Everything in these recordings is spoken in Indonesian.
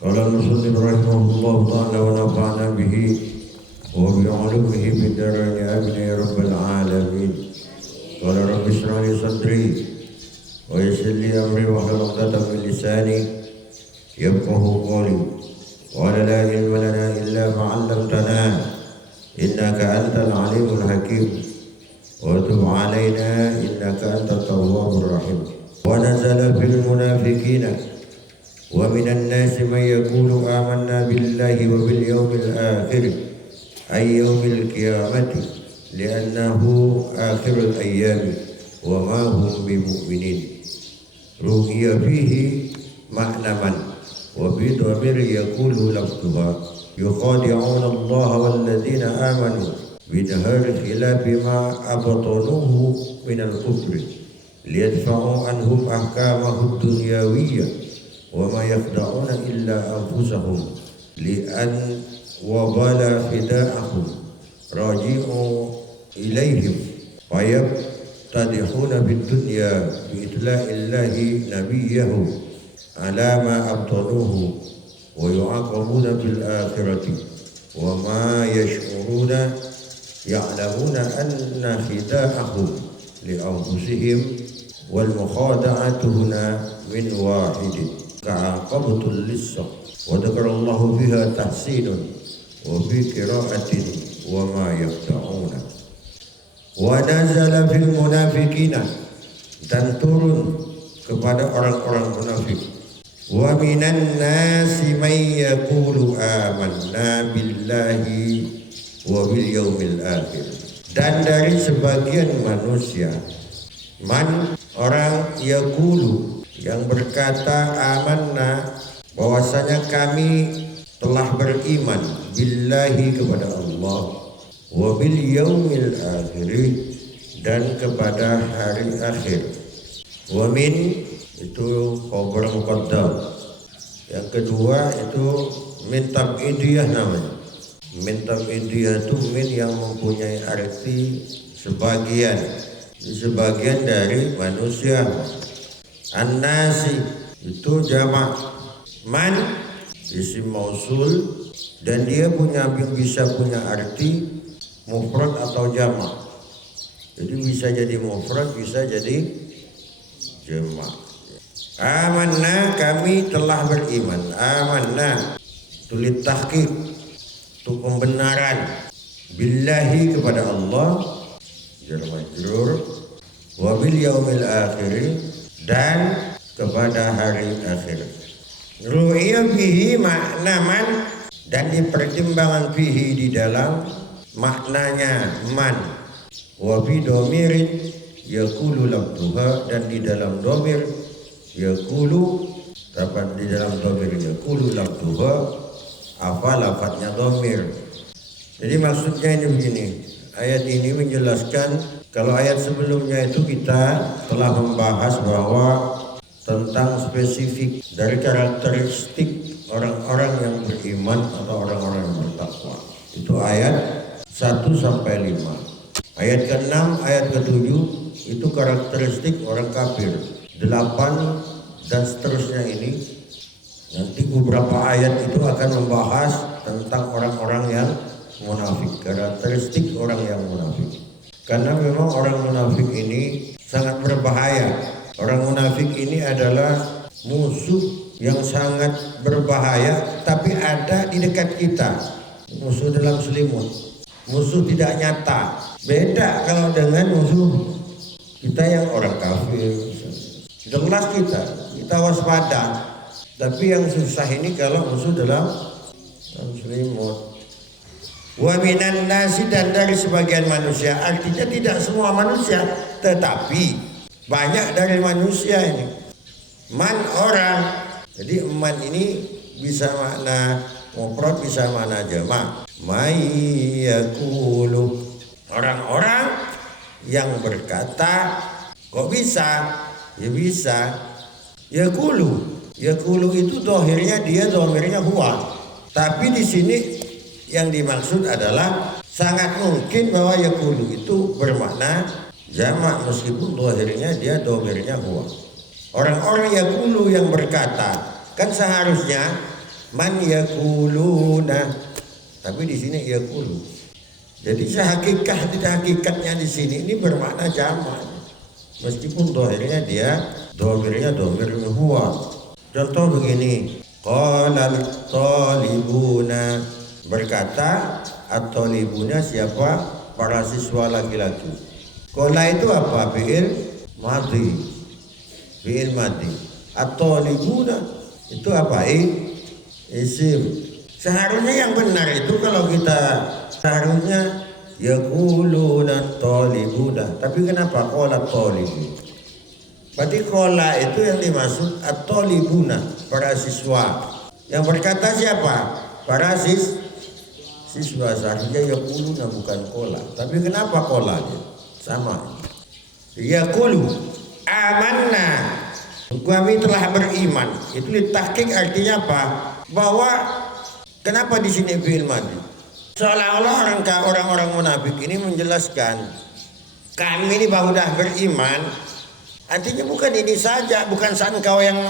قال المصنف رحمه الله تعالى ونفعنا به وبعلومه في الدارين آمين يا رب العالمين. قال رب اشرح لي صدري ويسر لي أمري واحلل عقدة من لساني يفقهوا قولي. قال لا علم لنا إلا ما علمتنا إنك أنت العليم الحكيم وتب علينا إنك أنت التواب الرحيم. ونزل في المنافقين ومن الناس من يقول آمنا بالله وباليوم الآخر أي يوم القيامة لأنه آخر الأيام وما هم بمؤمنين. رؤي فيه معنى من وفي ضمير يقول لفظها يخادعون الله والذين آمنوا بظهر خلاف ما أبطنوه من الكفر ليدفعوا عنهم أحكامه الدنيوية وما يخدعون إلا أنفسهم لأن وبال فداءهم راجعوا إليهم فيبتدحون في الدنيا بإطلاع الله نبيه على ما أبطنوه ويعاقبون في الآخرة وما يشعرون يعلمون أن خداعهم لأنفسهم والمخادعة هنا من واحد كعاقبة للصف. وذكر الله فيها تحسين وفي قراءة وما يخدعون. ونزل في المنافقين dan turun kepada orang-orang munafik. Wa minan nasi may yaqulu amanna billahi wa bil yaumil akhir. Dan dari sebagian manusia man orang yaqulu yang berkata amanna bahwasanya kami telah beriman billahi kepada Allah wa bil yaumil akhir dan kepada hari akhir. Wa min itu khabar muqaddam. Yang kedua itu min tab'idiyah namanya. Min tab'idiyah itu min yang mempunyai arti sebagian. Sebagian dari manusia. An-nasi itu jamak. Man isim mausul dan dia bisa punya arti mufrad atau jamak. Jadi bisa jadi mufrad, bisa jadi jamak. Amanna kami telah beriman. Amanna tulis tahqiq untuk pembenaran billahi kepada Allah jar majrur wa bil yaumil akhir dan kepada hari akhir. Ru'ya fihi makna man dan dipertimbangkan fihi di dalam maknanya man wa fi dhamirin yaqulu lafdhuha dan di dalam dhamir yaqulu dapat di dalam dhamir yaqulu lafdhuha apa lafadznya dhamir. Jadi maksudnya ini begini, ayat ini menjelaskan kalau ayat sebelumnya itu kita telah membahas bahwa tentang spesifik dari karakteristik orang-orang yang beriman atau orang-orang yang bertakwa. Itu ayat 1 sampai 5. Ayat ke-6, ayat ke-7 itu karakteristik orang kafir. 8 dan seterusnya ini nanti beberapa ayat itu akan membahas tentang orang-orang yang munafik, karakteristik orang yang munafik. Karena memang orang munafik ini sangat berbahaya. Orang munafik ini adalah musuh yang sangat berbahaya, tapi ada di dekat kita. Musuh dalam selimut, musuh tidak nyata. Beda kalau dengan musuh kita yang orang kafir. Jelas kita waspada. Tapi yang susah ini kalau musuh dalam selimut. Wa minan nasi dan dari sebagian manusia, artinya tidak semua manusia, tetapi banyak dari manusia ini. Man orang. Jadi man ini bisa makna mufrad, bisa makna jamak. May yaqulu orang-orang yang berkata, kok bisa? Ya bisa. Yaqulu itu dhamirnya huwa. Tapi di sini yang dimaksud adalah sangat mungkin bahwa yaqulu itu bermakna jamak meskipun dhamirnya huwa. Orang-orang yaqulu yang berkata, kan seharusnya man yakuluna, tapi di sini yakulu. Jadi hakikatnya di sini ini bermakna jamak, meskipun dohirnya domir huwa. Contoh begini, qala talibuna, berkata at-talibuna siapa? Para siswa laki-laki. Qala itu apa? Fi'il madhi. At-talibuna itu apa? Isim. Seharusnya yang benar itu kalau kita seharusnya yaquluna talibuna, tapi kenapa qala talibun? Berarti qala itu yang dimaksud at-talibuna, para siswa. Yang berkata siapa? Para siswa. Seharusnya yaquluna bukan qala. Tapi kenapa qala dia? Sama. Yaqulu amanna, kami telah beriman. Itu ditahqiq artinya apa? Bahwa kenapa di sini fi'il madhi? Seolah-olah orang-orang munafik ini menjelaskan kami ini sudah beriman. Artinya bukan ini saja, bukan engkau yang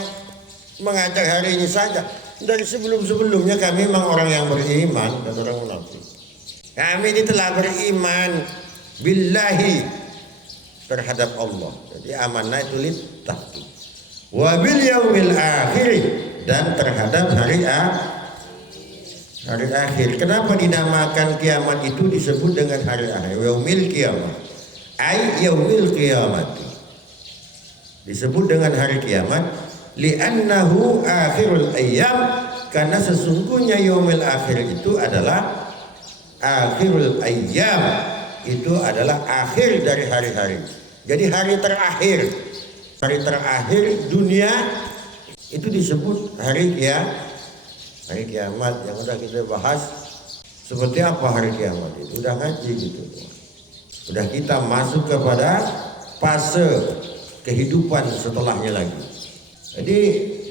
mengajak hari ini saja. Dari sebelum-sebelumnya kami memang orang yang beriman dan orang munafik. Kami ini telah beriman billahi, terhadap Allah. Jadi amanah itu litahqiq. Wa bil yaumil akhir, dan terhadap hari akhir. Kenapa dinamakan kiamat itu disebut dengan hari akhir? Yaumil kiamat. Ai yaumil qiyamati. Disebut dengan hari kiamat li'annahu akhirul ayyam, karena sesungguhnya yaumil akhir itu adalah akhirul ayyam, itu adalah akhir dari hari-hari. Jadi hari terakhir dunia itu disebut hari kiamat yang sudah kita bahas. Seperti apa hari kiamat itu? Udah ngaji gitu. Udah kita masuk kepada fase kehidupan setelahnya lagi. Jadi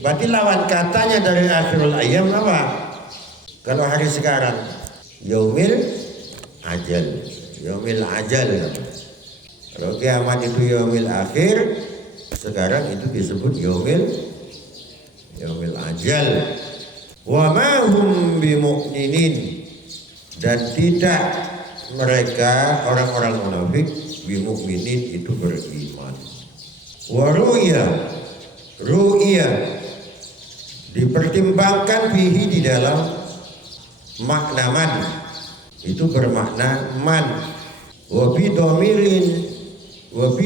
berarti lawan katanya dari akhirul ayyam apa? Kalau hari sekarang yaumil ajal. Kalau kiamat itu yaumil akhir, sekarang itu disebut yaumil ajal. Wa ma hum bimu'minin, dan tidak mereka orang-orang munafik bimu'minin itu beriman. Wa ru'ya dipertimbangkan fihi di dalam makna man, itu bermakna man. Wa bi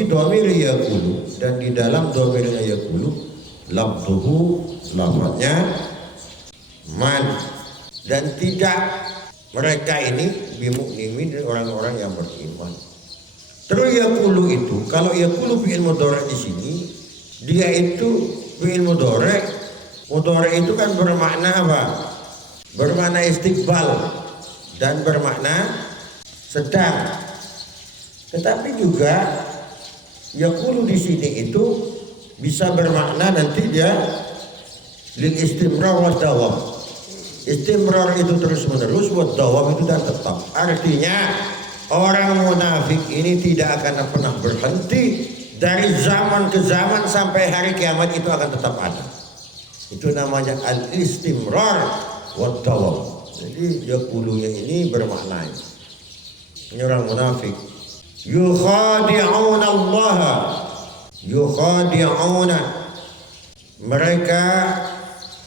dhamiri yaqulu, dan di dalam dhamirnya yaqulu lafzuhu, lafaznya man. Dan tidak mereka ini bimu'minin, orang-orang yang beriman. Terus yaqulu itu, kalau yaqulu fi'il mudhari' di sini, dia itu fi'il mudhari' itu kan bermakna apa? Bermakna istiqbal dan bermakna sedang. Tetapi juga yaqulu di sini itu bisa bermakna nanti dia lil istimrar wa dawam. Istimrar itu terus menerus, wa dawam itu dan tetap. Artinya orang munafik ini tidak akan pernah berhenti, dari zaman ke zaman sampai hari kiamat itu akan tetap ada. Itu namanya al-istimrar wa dawam. Jadi yaqulunya ini bermakna ini orang munafik. Yukhadi'una Allah, mereka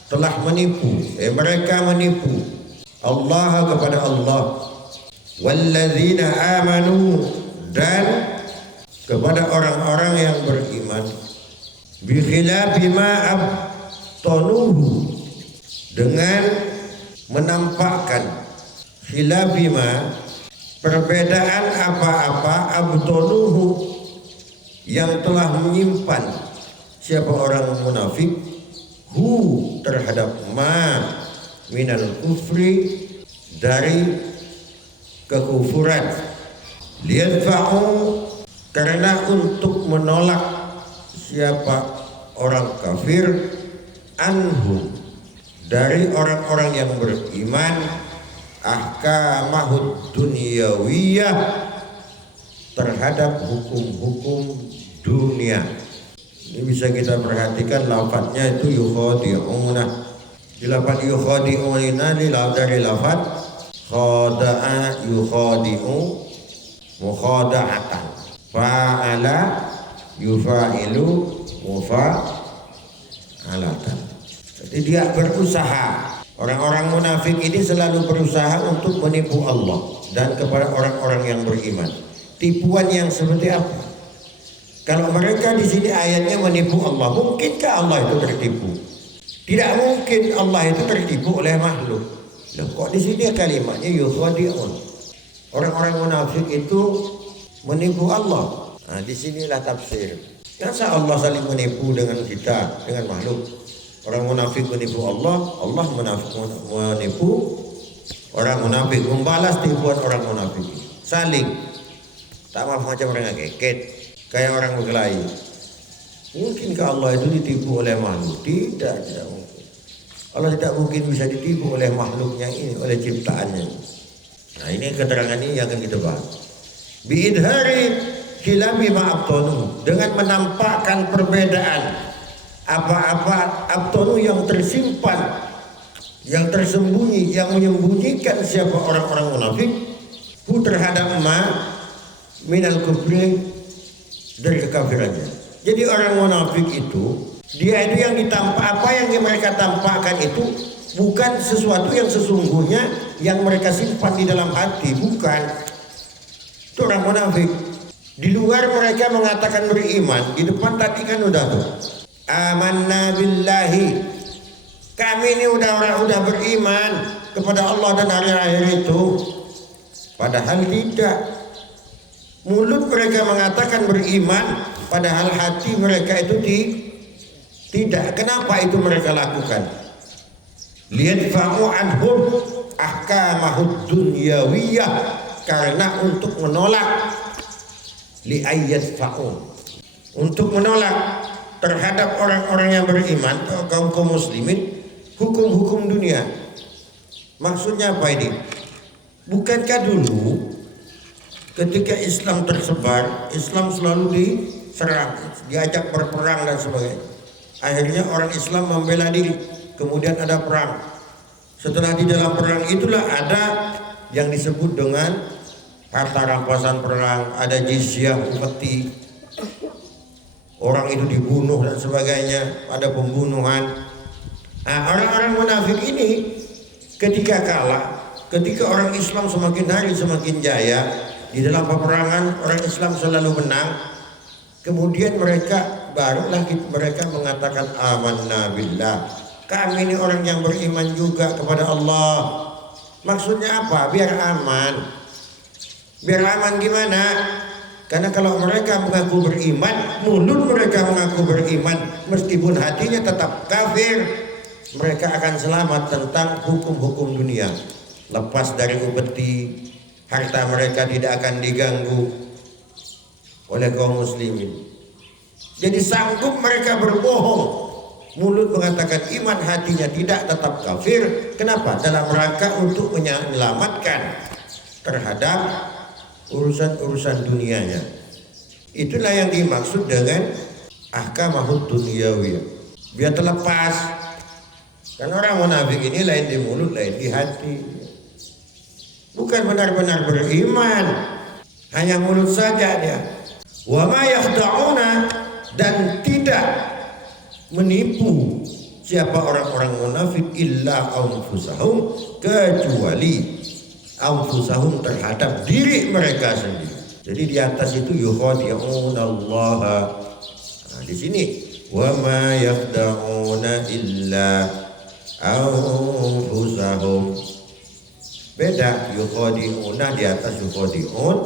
telah mereka menipu Allah kepada Allah. Walladzina amanu, dan kepada orang-orang yang beriman. Bi khilafi ma abtanuhu, dengan menampakkan khilafi ma, perbedaan apa-apa abtanuhu, yang telah menyimpan siapa orang munafik, hu, terhadap ma, minal kufri, dari kekufuran, liyadfa'u, karena untuk menolak siapa orang kafir, anhu, dari orang-orang yang beriman, ahkamahud dunyawiyah, terhadap hukum-hukum dunia. Ini bisa kita perhatikan lafadznya itu yukhadi'una. Dilafat yukhadi'una dari lafat khada'a yukhadi'u mukhada'atan, fa'ala yufa'ilu mufa'alatan. Jadi dia berusaha. Orang-orang munafik ini selalu berusaha untuk menipu Allah dan kepada orang-orang yang beriman. Tipuan yang seperti apa? Kalau mereka di sini ayatnya menipu Allah, mungkinkah Allah itu tertipu? Tidak mungkin Allah itu tertipu oleh makhluk. Loh, kok di sini kalimatnya yukhadi'un? Orang-orang munafik itu menipu Allah. Nah, disinilah tafsir. Masa Allah saling menipu dengan kita, dengan makhluk? Orang munafik menipu Allah, Allah menipu orang munafik, membalas tipuan orang munafik. Saling. Tak maaf macam orang keket, kayak orang berkelahi. Mungkinkah Allah itu ditipu oleh makhluk? Tidak mungkin. Allah tidak mungkin bisa ditipu oleh makhluknya ini, oleh ciptaannya. Nah, ini keterangan ini yang akan kita bahas. Biidhari khilafi ma'abtonu, dengan menampakkan perbedaan apa-apa abtonu yang tersimpan, yang tersembunyi, yang menyembunyikan siapa orang-orang munafik hu terhadap minal kufri, dari kekafirannya. Jadi orang munafik itu, dia itu yang ditampak, apa yang mereka tampakkan itu bukan sesuatu yang sesungguhnya yang mereka simpan di dalam hati, bukan. Itu orang munafik. Di luar mereka mengatakan beriman, di depan tadi kan udah tuh. Amanna billahi. Kami ini udah beriman kepada Allah dan hari akhir itu. Padahal tidak. Mulut mereka mengatakan beriman, padahal hati mereka itu tidak. Kenapa itu mereka lakukan? Liyadfa'u anhum ahkamahud dunyawiyah, karena untuk menolak li'ayyadfa'u, untuk menolak terhadap orang-orang yang beriman, kaum muslimin, hukum-hukum dunia. Maksudnya apa ini? Bukankah dulu ketika Islam tersebar, Islam selalu diserang, diajak berperang dan sebagainya. Akhirnya orang Islam membela diri, kemudian ada perang. Setelah di dalam perang itulah ada yang disebut dengan harta rampasan perang, ada jizyah, upeti, orang itu dibunuh dan sebagainya, ada pembunuhan. Nah, orang-orang munafik ini ketika kalah, ketika orang Islam semakin hari semakin jaya, di dalam peperangan orang Islam selalu menang. Kemudian mereka mengatakan amanna billah. Kami ini orang yang beriman juga kepada Allah. Maksudnya apa? Biar aman. Biar aman gimana? Karena kalau mereka mengaku beriman, mulut mereka mengaku beriman, meskipun hatinya tetap kafir, mereka akan selamat tentang hukum-hukum dunia. Lepas dari upeti, harta mereka tidak akan diganggu oleh kaum muslimin. Jadi sanggup mereka berbohong, mulut mengatakan iman, hatinya tidak, tetap kafir. Kenapa? Dalam rangka untuk menyelamatkan terhadap urusan-urusan dunianya. Itulah yang dimaksud dengan ahkamahud dunyawiyah. Biar terlepas. Kan orang munafik ini lain di mulut, lain di hati. Bukan benar-benar beriman, hanya mulut saja dia. Wa ma yakhda'una, dan tidak menipu siapa orang-orang munafik illa anfusahum, kecuali anfusahum terhadap diri mereka sendiri. Jadi di atas itu yukhadi'una Allah. Nah, di sini wa ma yakhda'una illa anfusahum. Beda, yukhadi'una di atas yukhadi'un,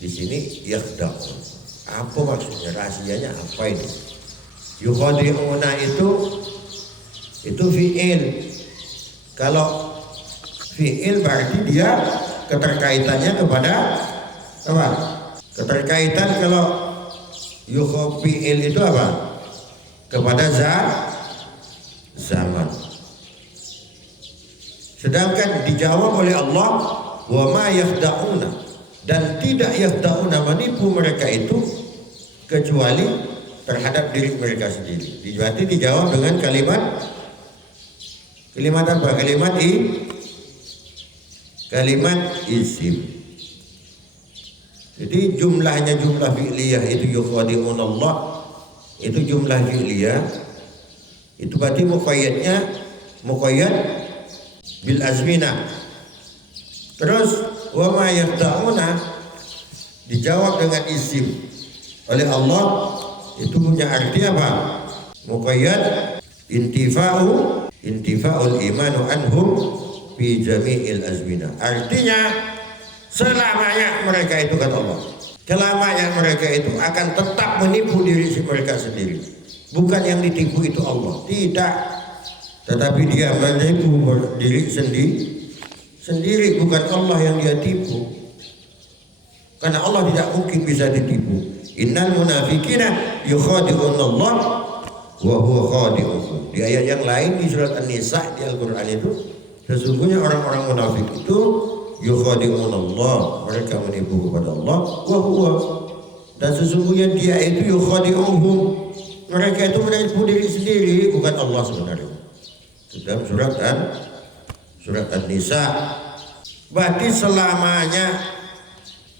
di sini yakhda'un. Apa maksudnya? Rahasianya apa ini? Yukhadi'una itu fi'il. Kalau fi'il berarti dia keterkaitannya kepada apa? Keterkaitan kalau fi'il itu apa? Kepada zaman. Sedangkan dijawab oleh Allah wa ma yakhda'una, dan tidak yakhda'una, menipu mereka itu kecuali terhadap diri mereka sendiri. Berarti dijawab dengan kalimat Kalimat apa? Kalimat isim. Jadi jumlahnya jumlah fi'liyah itu yukhadi'un Allah, itu jumlah fi'liyah. Itu berarti muqayyad bil azmina. Terus wa ma yakhda'una dijawab dengan isim oleh Allah, itu punya arti apa? Muqayyad intifa'ul imanu anhum fi jami'il azmina. Artinya selamanya mereka itu, kata Allah, selamanya mereka itu akan tetap menipu diri mereka sendiri. Bukan yang ditipu itu Allah, tidak, tetapi dia menipu diri sendiri, bukan Allah yang dia tipu. Karena Allah tidak mungkin bisa ditipu. Innal munafiqina yukhadi'un Allah wa huwa khadi'uhum. Di ayat yang lain di surat An-Nisa di Al-Qur'an itu, sesungguhnya orang-orang munafik itu yukhadi'un Allah, mereka menipu kepada Allah, wa huwa, dan sesungguhnya dia itu yukhadi'uhum, mereka itu menipu diri sendiri, bukan Allah sebenarnya. Dalam surat An-Nisa. Berarti selamanya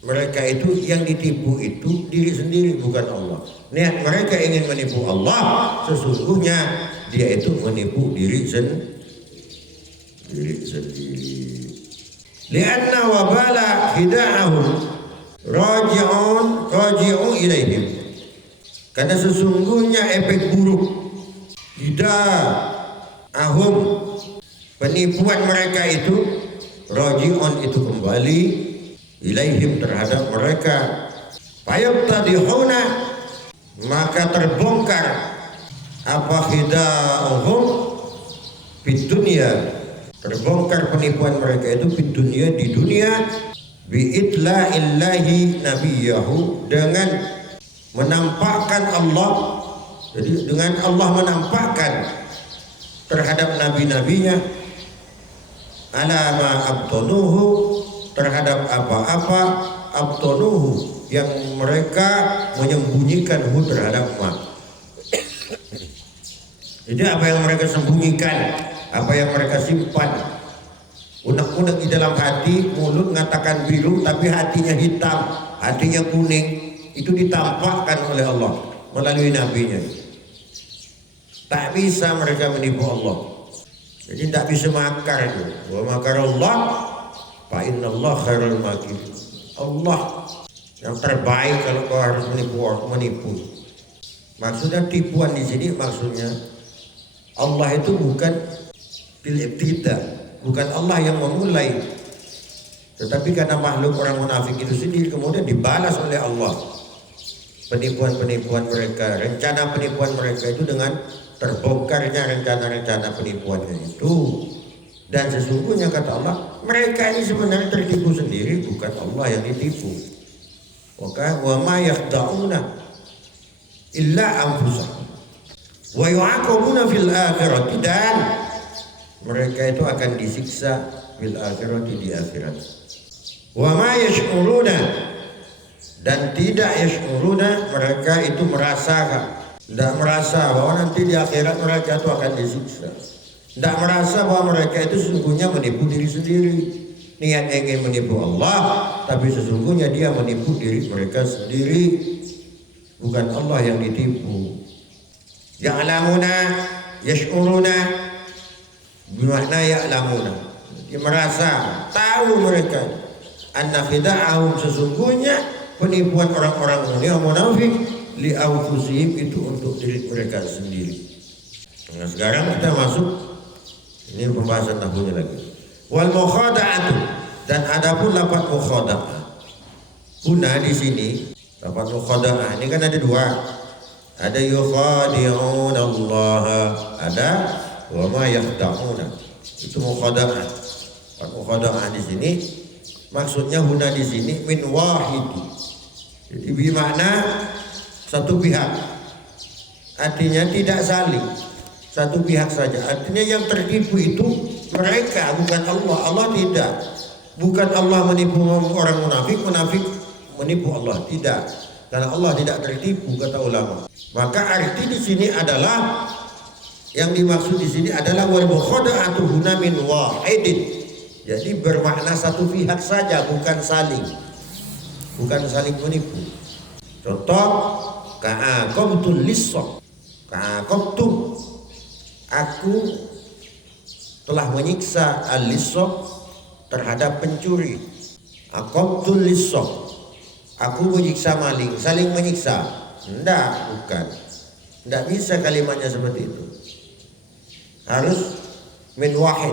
mereka itu yang ditipu itu diri sendiri, bukan Allah. Niat mereka ingin menipu Allah, sesungguhnya dia itu menipu diri sendiri. Lianna wabala hida'ahum raji'un ilaihim. Karena sesungguhnya efek buruk hida'ahum, penipuan mereka itu, raji'un itu kembali ilaihim, terhadap mereka. Fayabtadihuna, maka terbongkar apa khida'uhum fid dunya, terbongkar penipuan mereka itu fid dunya, di dunia, bi'itla'illahi nabiyahu, dengan menampakkan Allah. Jadi dengan Allah menampakkan terhadap nabi-nabinya, ala ma abtanuhu, terhadap apa-apa abtanuhu, yang mereka menyembunyikan terhadap ma. Jadi apa yang mereka sembunyikan, apa yang mereka simpan, unek-unek di dalam hati, mulut mengatakan biru tapi hatinya hitam, hatinya kuning, itu ditampakkan oleh Allah melalui nabinya. Tak bisa mereka menipu Allah. Jadi tak bisa makar itu. Wa makarallah fa innallaha khairul makirin. Allah yang terbaik kalau kau harus menipu. Maksudnya tipuan di sini, maksudnya Allah itu bukan tidak, bukan Allah yang memulai, tetapi karena makhluk orang munafik itu sendiri kemudian dibalas oleh Allah penipuan-penipuan mereka, rencana penipuan mereka itu dengan terbongkarnya rencana-rencana penipuannya itu. Dan sesungguhnya kata Allah, mereka ini sebenarnya tertipu sendiri, bukan Allah yang ditipu. Wa ma yakhda'una illa anfusahum wa yu'aqabuna fil akhirati, dan mereka itu akan disiksa fil akhirati, di akhirat. Wa ma yash'uruna, dan tidak yash'uruna, mereka itu tidak merasa bahwa nanti di akhirat mereka itu akan disiksa. Tidak merasa bahwa mereka itu sesungguhnya menipu diri sendiri. Niat ingin menipu Allah, tapi sesungguhnya dia menipu diri mereka sendiri, bukan Allah yang ditipu. Ya'lamuna, yash'uruna, bermakna ya'lamuna, dia merasa, tahu mereka, anna khida'ahum, sesungguhnya penipuan orang-orang munafik, li anfusihim, itu untuk diri mereka sendiri. Nah, sekarang kita masuk, ini pembahasan nahwunya lagi. Wal mukhada'atu, dan adapun lafaz mukhada'ah. Guna di sini lafaz mukhada'ah ini kan ada dua. Ada yukhadi'un Allah, ada wa ma yakhda'una. Itu mukhada'ah. Mukhada'ah di sini maksudnya guna di sini min wahidi. Jadi bermakna satu pihak. Artinya tidak saling, satu pihak saja. Artinya yang tertipu itu mereka, bukan Allah. Allah tidak. Bukan Allah menipu orang munafik, munafik menipu Allah, tidak. Karena Allah tidak tertipu, kata ulama. Maka arti di sini adalah Yang dimaksud di sini adalah wal mukhada'atu huna min wahidin. Jadi bermakna satu pihak saja, bukan saling menipu. Contoh, ka'aqabtul lisaq. Ka'aqabtu, aku telah menyiksa al-lisaq terhadap pencuri. Aqabtul lisaq, aku menyiksa maling, saling menyiksa. Bukan. Tidak bisa kalimatnya seperti itu. Harus min wahid.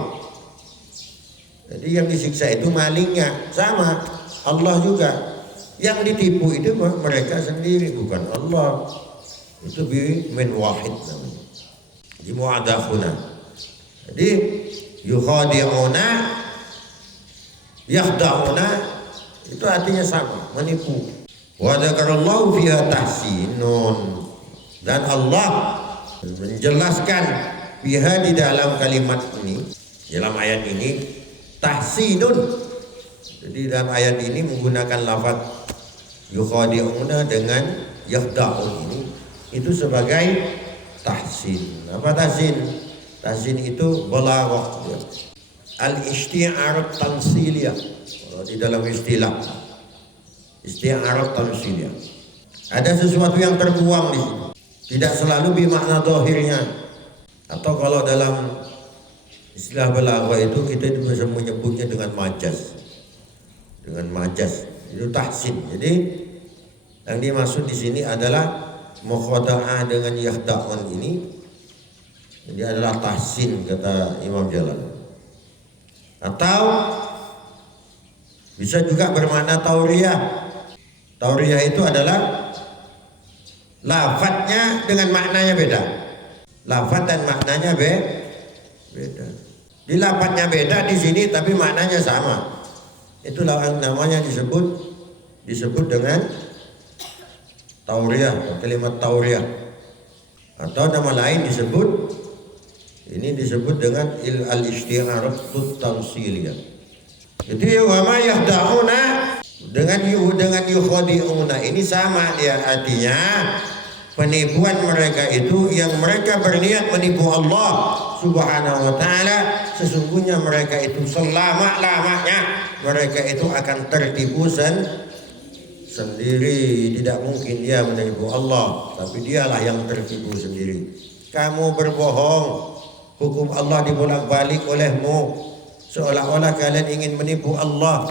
Jadi yang disiksa itu malingnya, sama Allah juga. Yang ditipu itu mereka sendiri, bukan Allah. Itu min wahid namanya. Di mu'adakhuna. Jadi yukhadi'una, yakhda'una, itu artinya sama, menipu. Wa dzakarallahu fiha tahsinun, dan Allah menjelaskan fiha di dalam kalimat ini, dalam ayat ini, tahsinun. Jadi dalam ayat ini menggunakan lafaz yukhadi'una dengan yakhda'un ini, itu sebagai tahsin. Apa tahsin? Tahsin itu balaghah, al-isti'arat tamsiliyah. Di dalam istilah isti'arat tamsiliyah, ada sesuatu yang terbuang di sini, tidak selalu bermakna zahirnya. Atau kalau dalam istilah balaghah itu kita bisa menyebutnya dengan majaz. Dengan majaz itu tahsin. Jadi yang dimaksud di sini adalah mukhada'ah dengan yakhda'un ini, jadi adalah tahsin, kata Imam Jalal. Atau bisa juga bermakna tauriyah. Tauriyah itu adalah lafadznya dengan maknanya beda. Lafadz dan maknanya beda. Di lafadznya beda di sini, tapi maknanya sama. Itulah yang namanya disebut dengan tauriyah, kalimat tauriyah. Atau nama lain disebut dengan al-isti'aratut tamsiliyah. Jadi wa ma yahda'una dengan yukhadi'una ini sama dia, artinya penipuan mereka itu yang mereka berniat menipu Allah Subhanahu wa taala, sesungguhnya mereka itu selama-lamanya mereka itu akan tertipu sendiri. Tidak mungkin dia menipu Allah, tapi dialah yang tertipu sendiri. Kamu berbohong, hukum Allah dibolak-balik olehmu, seolah-olah kalian ingin menipu Allah,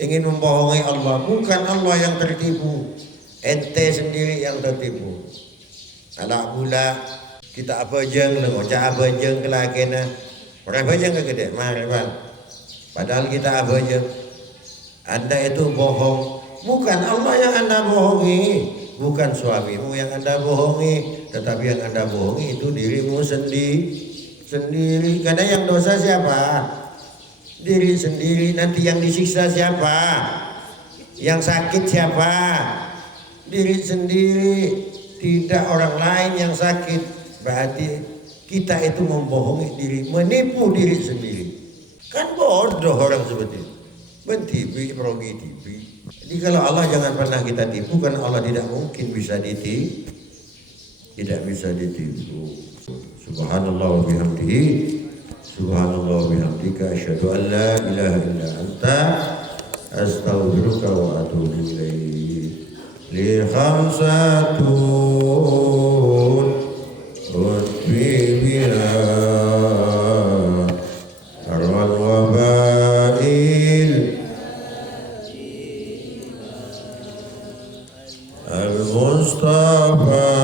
ingin membohongi Allah. Bukan Allah yang tertipu, ente sendiri yang tertipu. Anak pula kita apa jeng, ngocak apa jeng kelakena, orang jeng kegede, mari bang. Padahal kita apa jeng, anda itu bohong. Bukan Allah yang anda bohongi, bukan suamimu yang anda bohongi, tetapi yang anda bohongi itu dirimu sendiri. Karena yang dosa siapa? Diri sendiri. Nanti yang disiksa siapa? Yang sakit siapa? Diri sendiri, tidak orang lain yang sakit. Berarti kita itu membohongi diri, menipu diri sendiri. Kan bodoh orang seperti itu, mentipu, merogi tipu. Jadi kalau Allah jangan pernah kita tipu, karena Allah tidak mungkin bisa ditipu, tidak bisa ditipu. Subhanallah wa bihamdihi, subhanallah wa bihamdika, asyhadu an la ilaha illa anta, astaghfiruka wa atubu ilaik. Li khamsatun utfi biha arwal wabail al-Mustafa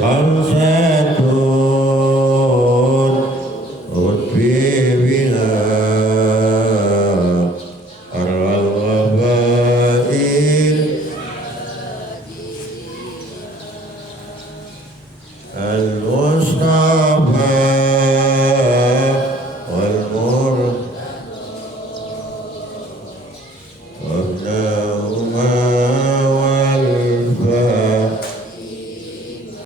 khamsatun utfi biha ar-rabail al-mustafa